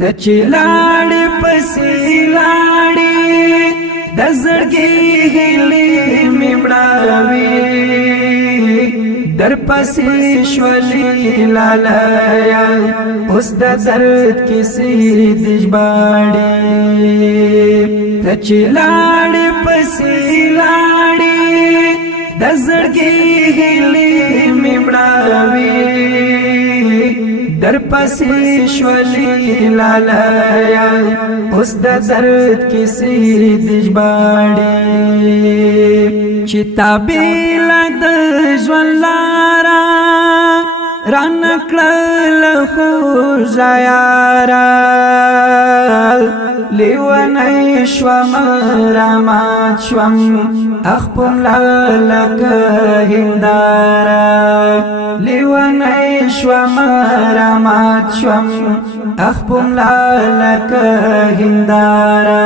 تچلاړې پسې لاړې د زړګي هیلې مې مړاوي در پسې شولې لالایا اوس د درد کیسې د ژباړې تچلاړې پسې لاړې د زړګي هیلې مې مړاوي در پسې شولې لالایا اوس د درد کیسې د ژباړې چې تابېله د ژوند لاره رانه کړل خوږه یاره لیونی شوم رامات شوم اخپم لکه هنداره لیونی شوم رامات شوم اخپم لکه هنداره